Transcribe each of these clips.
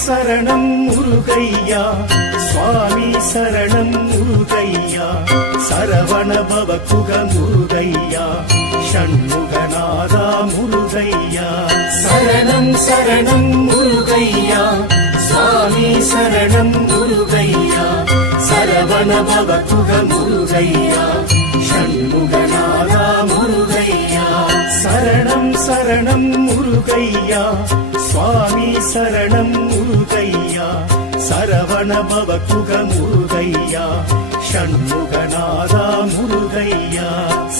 சரணம் முருகையா சுவாமி சரணம் முருகையா சரவண பவ குக முருகையா ஷண்முகநாதா முருகையா சரணம் சரணம் முருகையா சுவாமி சரணம் முருகையா சரவண பவ குக முருகையா ஷண்முகநாதா முருகையா சரணம் சரணம் முருகையா சுவாமி சரணம் முருகையா சரவண பவ குக முருகையா ஷண்முகநாதா முருகையா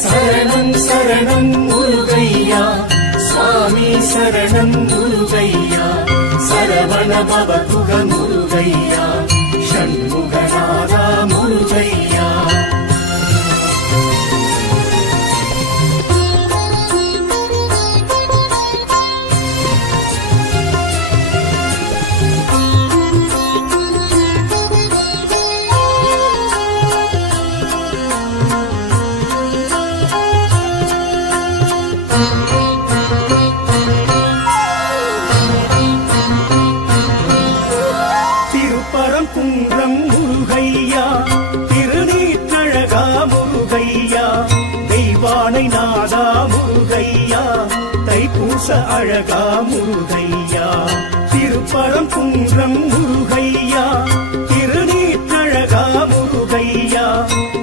சரணம் சரணம் முருகையா சுவாமி சரணம் முருகையா சரவண பவ குக முருகையா ஷண்முகநாதா முருகையா குன்றம் முருகையா திருநீற்றழகா முருகையா தெய்வானை நாதா முருகையா தைப்பூச அழகா முருகையா திருப்பரம் குன்றம் முருகையா திருநீற்றழகா முருகையா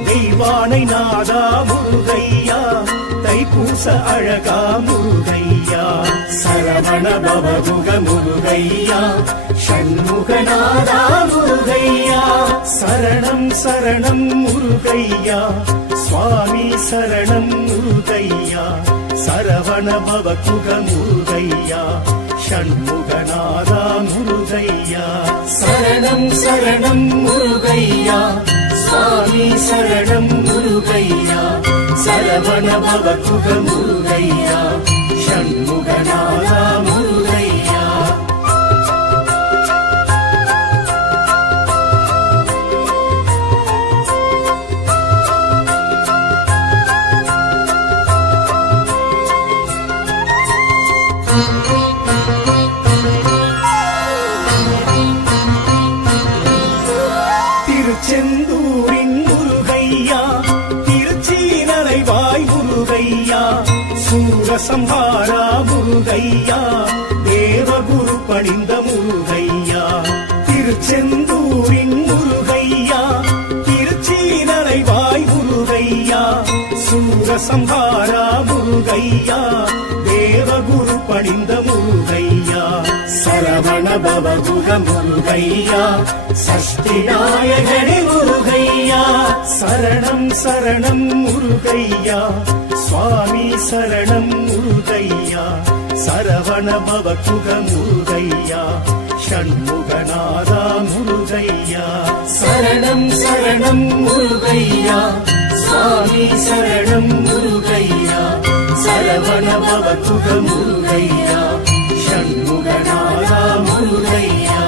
தெய்வானை நாதா முருகையா தைப்பூச அழகா முருகையா சரவண பவகுக முருகையா ஷண்முகநாதா முருகையா சரணம் சரணம் முருகையா சுவாமி சரணம் முருகையா சரவண பவ குக முருகையா ஷண்முகநாதா முருகையா சரணம் சரணம் முருகையா சுவாமி சரணம் முருகையா சரவண பவ குக முருகையா ஷண்முகநாதா முருகையா திருச்செந்தூரின் முருகையா திருச்சீனலைவாய் முருகையா சூரசம்ஹாரா முருகையா தேவகுரு பணிந்த முருகையா திருச்செந்தூரின் முருகையா திருச்சீனலைவாய் முருகையா சூரசம்ஹாரா முருகையா தேவகுரு பணிந்த முருகையா சரவண பவகுக முருகையா சஷ்டி நாயகனே முருகையா சரணம் சரணம் முருகையா சுவாமி சரணம் முருகையா சரவண பவகுக முருகையா ஷண்முகநாதா முருகையா சரணம் சரணம் முருகையா சுவாமி சரணம் முருகையா சரவண பவகுக முருகையா ஷண்முகநாதா முருகையா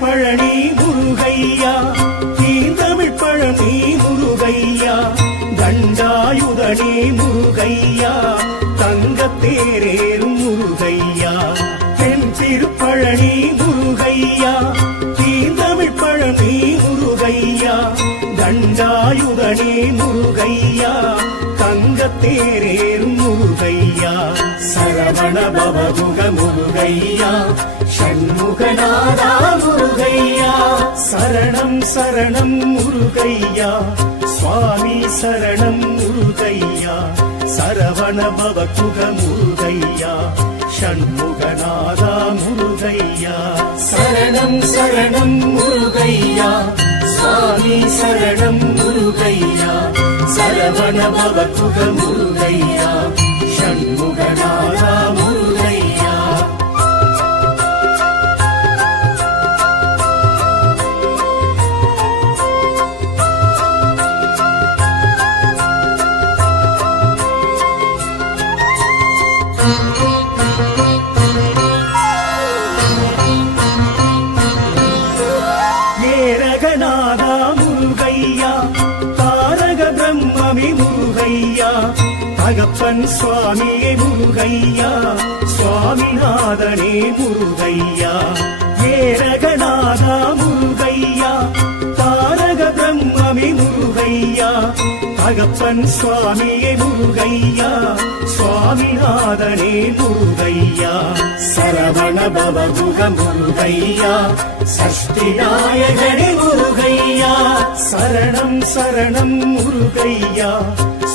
பழனி முருகையா தீந்தமிழ் பழனி முருகையா தண்டாயுதனி முருகையா தங்கத்தேரேறும் முருகையா தென் திருப்பழனி முருகையா தீந்தமிழ் பழனி முருகையா தண்டாயுதனி முருகையா தங்கத்தேரேறும் முருகையா சரவண பவகுக முருகையா ஷண்முகநாதா முருகையா சரணம் சரணம் முருகையா சுவாமி சரணம் முருகையா சரவண பவகுக முருகையா ஷண்முகநாதா முருகையா சரணம் சரணம் முருகையா சுவாமி சரணம் முருகையா சரவண பவகுக முருகையா ஷண்முகநாதா முருகையா தகப்பன் சுவாமியே முருகையா, சுவாமிநாதனே முருகையா, ஏரகநாதா முருகையா, தாரக பிரம்மமே முருகையா, தகப்பன் சுவாமியே முருகையா, சுவாமிநாதனே முருகையா, சரவண பவகுக முருகையா, சஷ்டி நாயகனே முருகையா, சரணம் சரணம் முருகையா,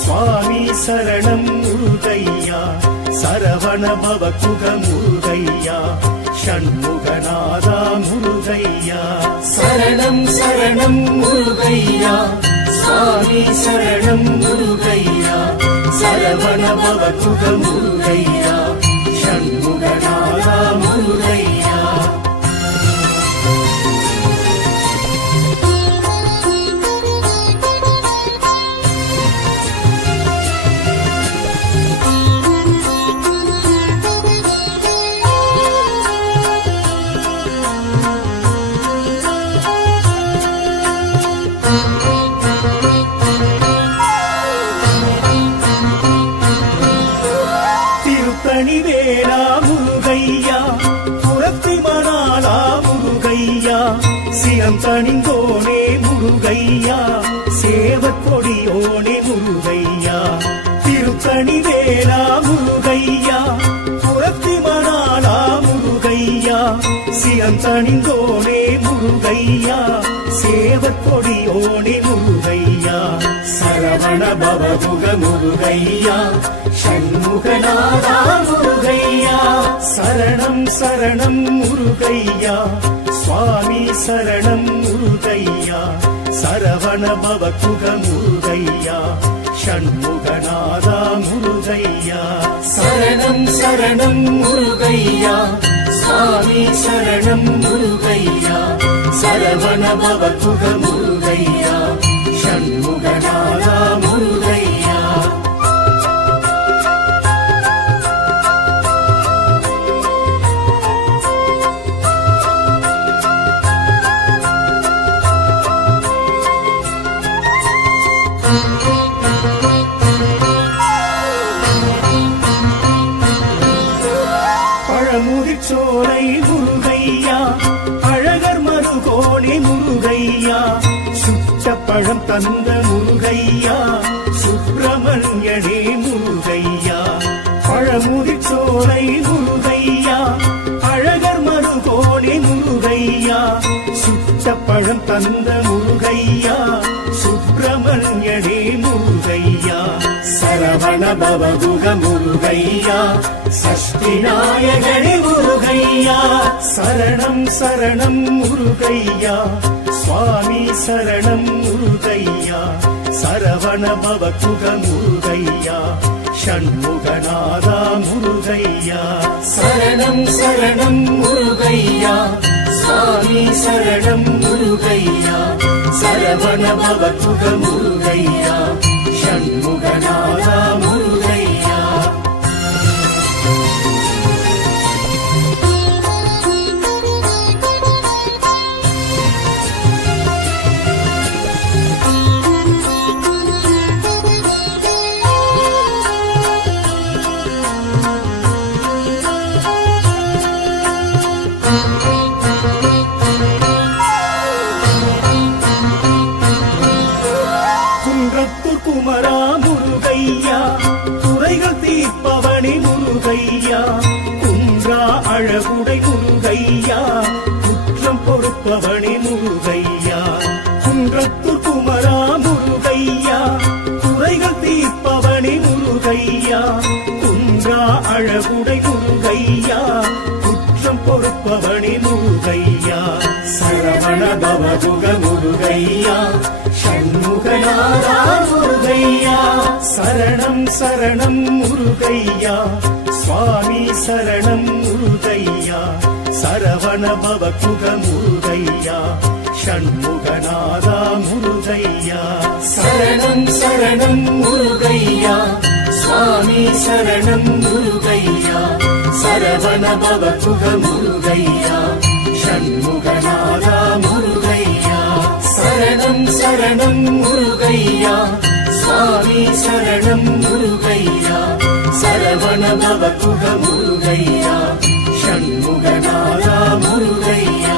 சுவாமி சரணம் முருகையா, சரவண பவகுக முருகையா, ஷண்முகநாதா முருகையா, சரணம் சரணம் முருகையா, சுவாமி சரணம் முருகையா, சரவண பவகுக முருகையா, ஷண்முகநாதா முருகையா. திருத்தணிவேலா முருகையா, புறத்தி மணாலா முருகையா, சிரம் தணிந்தோனே முருகையா, சேவற்கொடியோனே முருகையா, திருத்தணிவேலா முருகையா, புறத்தி மணாலா முருகையா, சிரம் தணிந்தோனே முருகையா, சேவற்கொடியோனே முருகையா, சரவண பவகுக முருகையா, ஷண்முகநாதா முருகையா, சரணம் சரணம் முருகையா, சுவாமி சரணம் முருகையா, சரவண பவகுக முருகையா, ஷண்முகநாதா முருகையா, சரணம் சரணம் முருகையா, சுவாமி சரணம் முருகையா, சரவண பவகுக முருகையா, ஷண்முகநாதா முருகையா. பழமுதிர்ச்சோலை முருகையா, அழகர் மருகோனே முருகையா, சுட்ட பழம் தந்த முருகையா, சுப்பிரமணியனே முருகையா, பழமுதிர்ச்சோலை முருகையா, அழகர் மருகோனே முருகையா, சுட்ட பழம் தந்த முருகையா, சுப்பிரமணியனே முருகையா, சரவண பவகுக முருகையா, சஷ்டி நாயகனே முருகையா, சரணம் சரணம் முருகையா, சுவாமி சரணம் முருகையா, சரவண பவகுக முருகையா, ஷண்முகநாதா முருகையா, சரணம் சரணம் முருகையா, சுவாமி சரணம் முருகையா, சரவண பவகுக முருகையா, ஷண்முகநாதா முருகையா. குமரா முருகையா, குறைகள் தீர்ப்பவனே முருகையா, குன்றா அழகுடை முருகையா, குற்றம் பொறுப்பவனே முருகையா, குன்றத்து குமரா முருகையா, குறைகள் தீர்ப்பவனே முருகையா, குன்றா அழகுடை முருகையா, குற்றம் பொறுப்பவனே முருகையா, சரவண பவகுக முருகையா, ஷண்முகநாதா முருகையா, சரணம் சரணம் முருகையா, சுவாமி சரணம் முருகையா, சரவண பவகுக முருகையா, ஷண்முகநாதா முருகையா, சரணம் சரணம் முருகையா, சுவாமி சரணம் முருகையா, சரவண பவகுக முருகையா, ஷண்முகநாதா முருகையா, சரணம் சரணம் முருகையா, சுவாமி சரணம் முருகையா, சரவண பவகுக முருகையா ஷண்முகநாதா முருகையா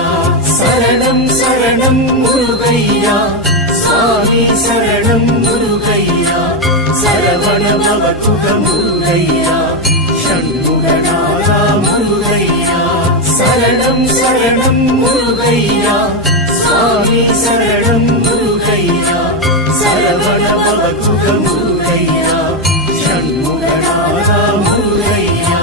சரணம் சரணம் முருகையா சுவாமி சரணம் முருகையா சரவண பவகுக முருகையா ஷண்முகநாதா முருகையா சரணம் சரணம் முருகையா சுவாமி சரணம் முருகையா சரவண பவகுக முருகையா ஷண்முகநாதா முருகையா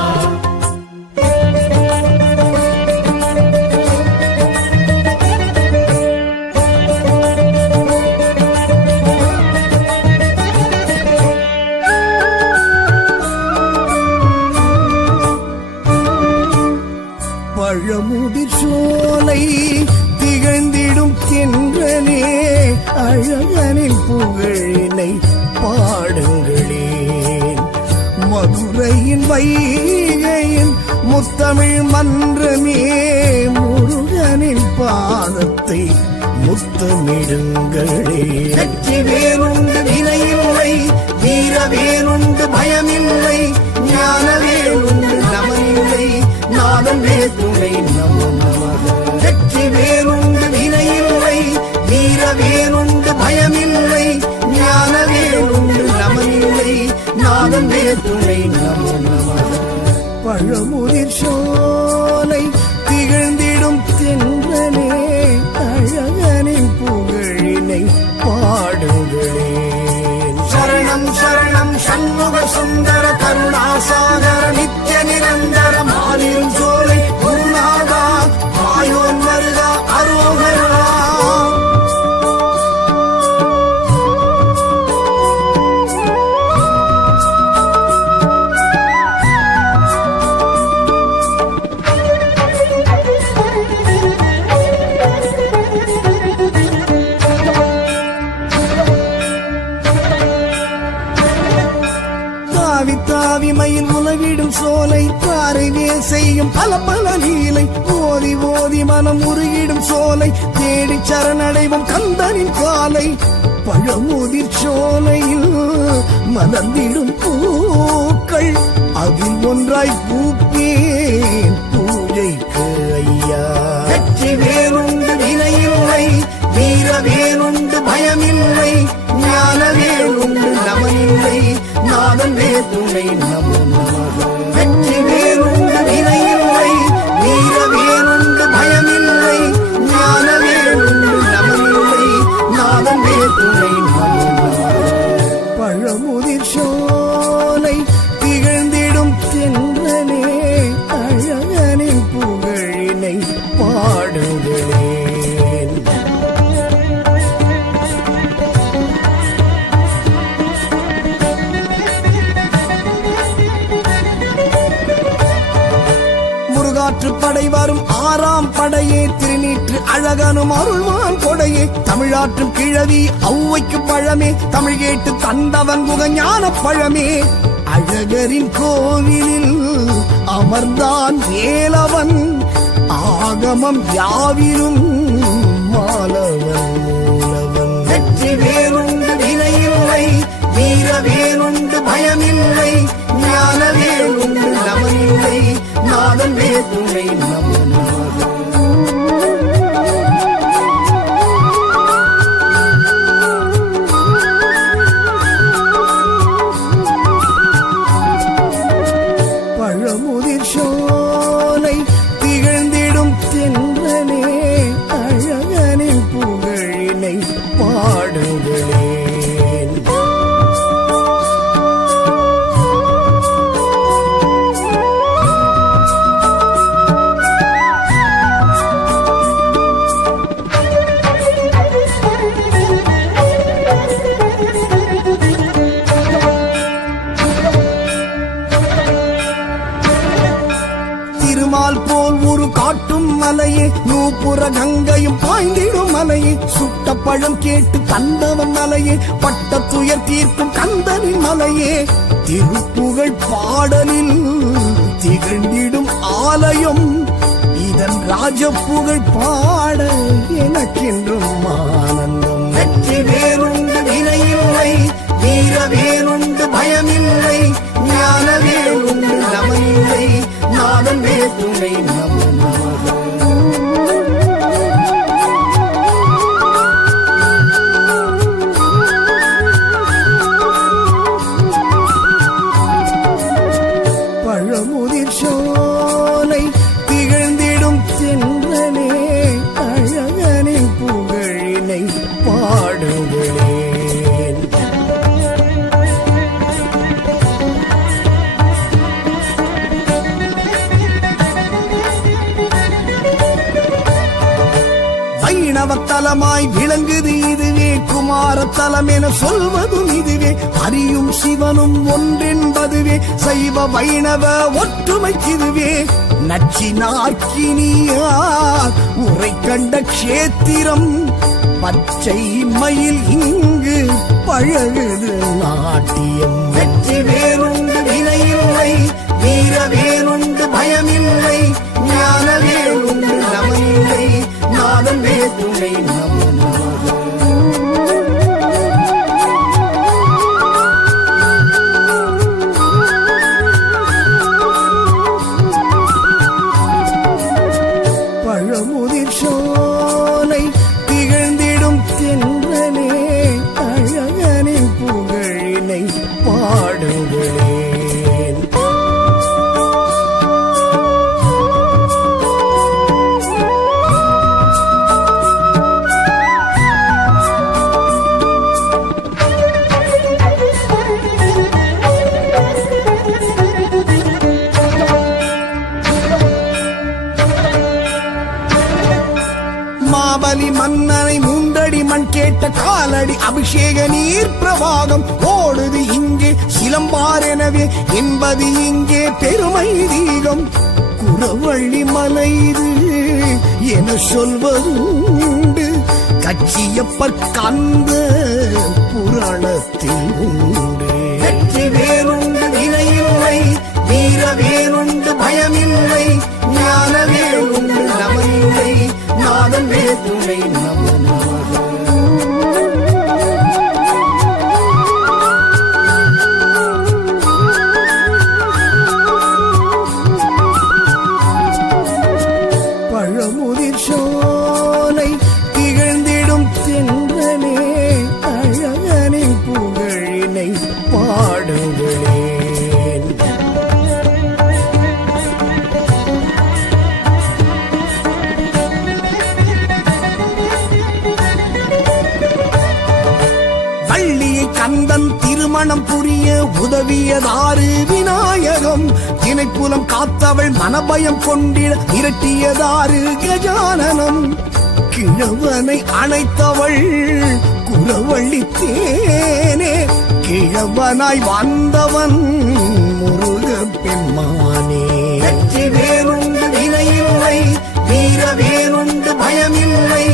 பழமுதிர் சோலை திகழ்ந்திடும் தென்றலே அழகனின் புகழினை பாடுங்களே மதுரையின் வைகையின் முத்தமிழ் மன்றமே முருகனின் பாதத்தை முத்தமிடுங்களே வெற்றி வேறுண்டு வினையில்லை வீர வேறுண்டு பயமில்லை ஞான வேறுண்டு நமனில்லை நாதம் வேற்றுமை நமோ நமக வெற்றி வேறுண்டு வினையில்லை வீர வேறுண்டு பயமில்லை ஞான வேறுண்டு நமனில்லை நாதம் வேற்றுமை நமோ நமக பழமுதிர் சோலை திகழ்ந்திடும் தென்றலே அழகனின் புகழினை பாடுங்களே சரணம் சரணம் சண்முக சுந்தர கருணாசாகர நித்ய நிரந்தர மாலிரும் சோலை குருநாதா ஆயோன் வருகா அரோகரா தாவிமயில் உலவிடும் சோலை தாரைவே செய்யும் பல பல லீலை ஓதி ஓதி மனம் உருகிடும் சோலை தேடி சரணடைவும் கந்தனின் காலை பழமுதிர் சோலையில் மலர்ந்திடும் பூக்கள் அதில் ஒன்றாய் பூப்பேன் பூஜைக்கு ஐயா வெற்றி வேறுண்டு வினையில்லை வீர வேறுண்டு பயமில்லை ஞான வேறுண்டு நமனில்லை நாதன் வேற்றுமை நமோ நமக வெற்றி வேறுண்டு வினையில்லை வீர வேறுண்டு பயமில்லை ஞான வேறுண்டு நமனில்லை நாதன் வேற்றுமை நமோ நமக பழமுதிர் சோலை திகழ்ந்திடும் தென்றலே அழகனின் புகழினை பாடுங்களே படை வரும் ஆறாம் படையே திருநீற்று அழகனும் அருள்வான் கொடையே தமிழாற்றும் கிழவி ஔவைக்கு பழமே தமிழ் கேட்டு தந்தவன் முகஞான பழமே அழகரின் கோவிலில் அமர்ந்தான் வேலவன் ஆகமம் யாவிலும் மாலவன் மூலவன் வெற்றி வேறுண்டு வினையில்லை வீர வேறுண்டு பயமில்லை ஞான வேறுண்டு நமனில்லை நாதன் வேற்றுமை நமோ நமக பழமுதிர் சோலை திகழ்ந்திடும் தென்றலே அழகனின் புகழினை பாடுங்களே மலையே நூப்புற கங்கையும் பாய்ந்திடும் மலையே சுட்ட பழம் கேட்டு கந்தவன் மலையே பட்ட துயர் தீர்க்கும் கந்தனின் மலையே திருப்புகழ் பாடலில் திகழ்ந்திடும் ஆலயம் இதன் ராஜப்புகழ் பாட எனக்கென்றும் ஆனந்தம் வெற்றி வேறுண்டு வினையில்லை வீர வேறுண்டு பயமில்லை ஞான வேறு வைணவத்தலமாய் விளங்குது இதுவே, குமாரத்தலம் என சொல்வதும் இதுவே. அறியும் சிவனும் ஒன்றென்பதுவே, சைவ வைணவ ஒற்றுமைக்கிதுவே. நச்சினார்க்கினியார் உரை கண்ட க்ஷேத்திரம், பச்சை மயில் இங்கு பழகுது நாட்டியம். வெற்றி வேறுண்டு வினையில்லை, வீர வேறுண்டு பயமில்லை, ஞான வேறுண்டு நமனில்லை, நாதம் வேற்றுமை நம நமக. பழமுதிர் சோலை திகழ்ந்திடும் தென்றலே, அழகனின் புகழினை பாடுங்களேன். மாபலி மன்னனை மூன்றடி மண் கேட்ட காலடி அபிஷேக நீர் பிரவாகம் ஓடுது இங்கே சிலம்பாரெனவே என்பது இங்கே பெருமை தீகம். குறவள்ளி மலை இது என சொல்வதுண்டு, கச்சியப்பர் கந்த புராணத்தில் உண்டு. வெற்றி வேறுண்டு வினையில்லை, வீர வேறுண்டு பயமில்லை, ஞான வேறுண்டு நமனில்லை, நாதன் வேற்றுமை நம நமக. பழமுதிர் சோலை திகழ்ந்திடும் தென்றலே, அழகனின் புகழினை பாடுங்களேன். கந்தன் திருமணம் புரிய உதவியதாறு விநாயகம், தினைப்புலம் காத்தவள் மனபயம் கொண்டிட இரட்டியதாறு கஜானனம். கிழவனை அணைத்தவள் குறவள்ளி தேனே, கிழவனாய் வந்தவன் முருக பெம்மானே. வெற்றி வேறுண்டு வினையில்லை, வீர வேறுண்டு பயமில்லை,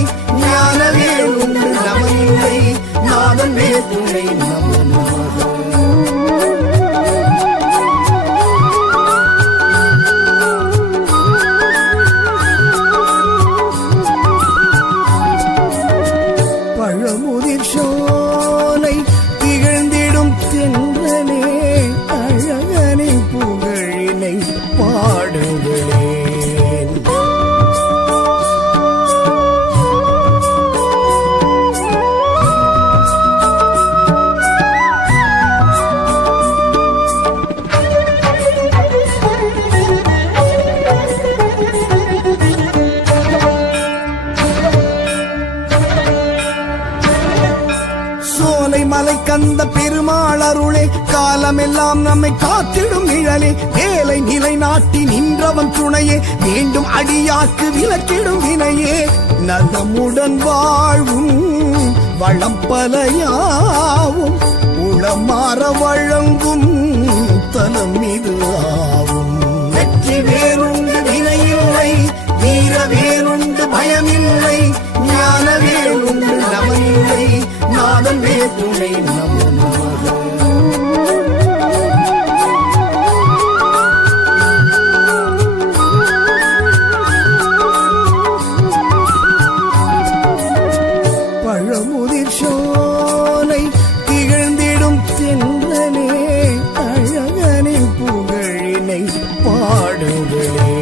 ஞான வேறுண்டு நமனில்லை, நாதன் வேற்றுமை நம நமக. பழமுதிர் சோலை திகழ்ந்திடும் தென்றலே, அழகனின் புகழினை பாடுங்களேன். மலை கந்த பெருமாள் அருளே, காலமெல்லாம் நம்மை காத்திடும் நிழலே, வேலை நிலை நாட்டி நின்றவன் துணையே, மீண்டும் அடியாக்கு விலக்கிடும் வினையே. நலமுடன் வாழ்வும் வளம் பலையாவும், உளமாற வழங்கும் தலம் இது ஆவும். வெற்றி வேறுண்டு வினையில்லை, வீர வேறுண்டு பயமில்லை, ஞான வேறுண்டு நமனில்லை, நாதன் வேற்றுமை நம நமக. பழமுதிர் சோலை திகழ்ந்திடும் தென்றலே, அழகனின் புகழினை பாடுங்களேன்.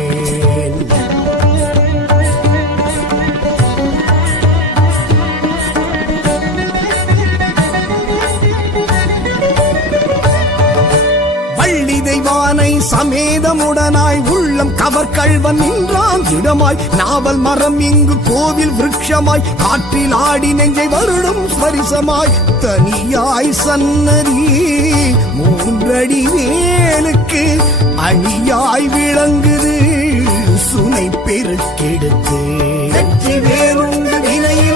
தெய்வானை சமேதமுடனாய் உள்ளம் கவர் கள்வன் நின்றான் திடமாய், நாவல் மரம் இங்கு கோவில் விருட்சமாய், காற்றில் ஆடி நெஞ்சை வருடும் ஸ்பரிசமாய், தனியாய் சன்னதி மூன்றடி வேலுக்கு அணியாய் விளங்குது சுனை பெருக்கெடுத்து. வெற்றி வேறுண்டு வினையில்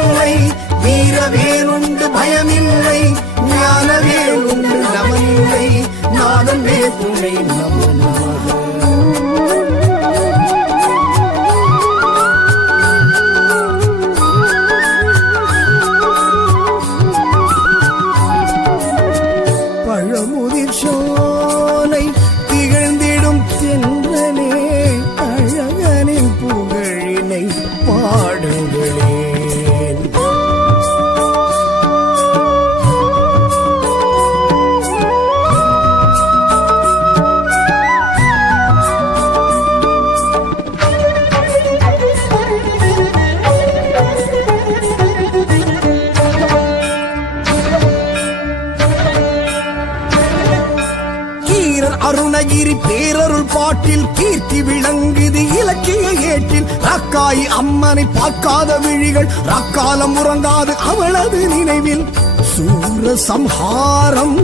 அருணகிரி பேரருள் பாட்டில் கீர்த்தி விளங்குது இலக்கிய ஏட்டில். ராக்காயி அம்மனை பார்க்காத விழிகள் ராக்காலம் உறங்காது அவளது நினைவில். சூர சம்ஹாரம்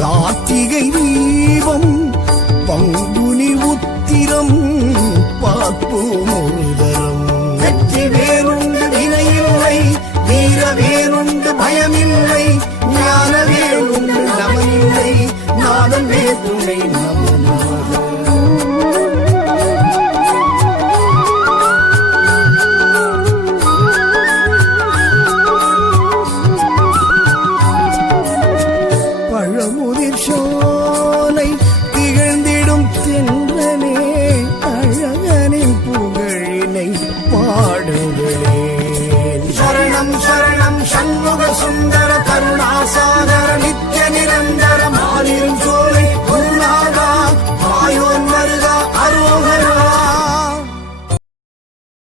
கார்த்திகை தீபம் பங்குனி உத்திரம் பார்ப்போம்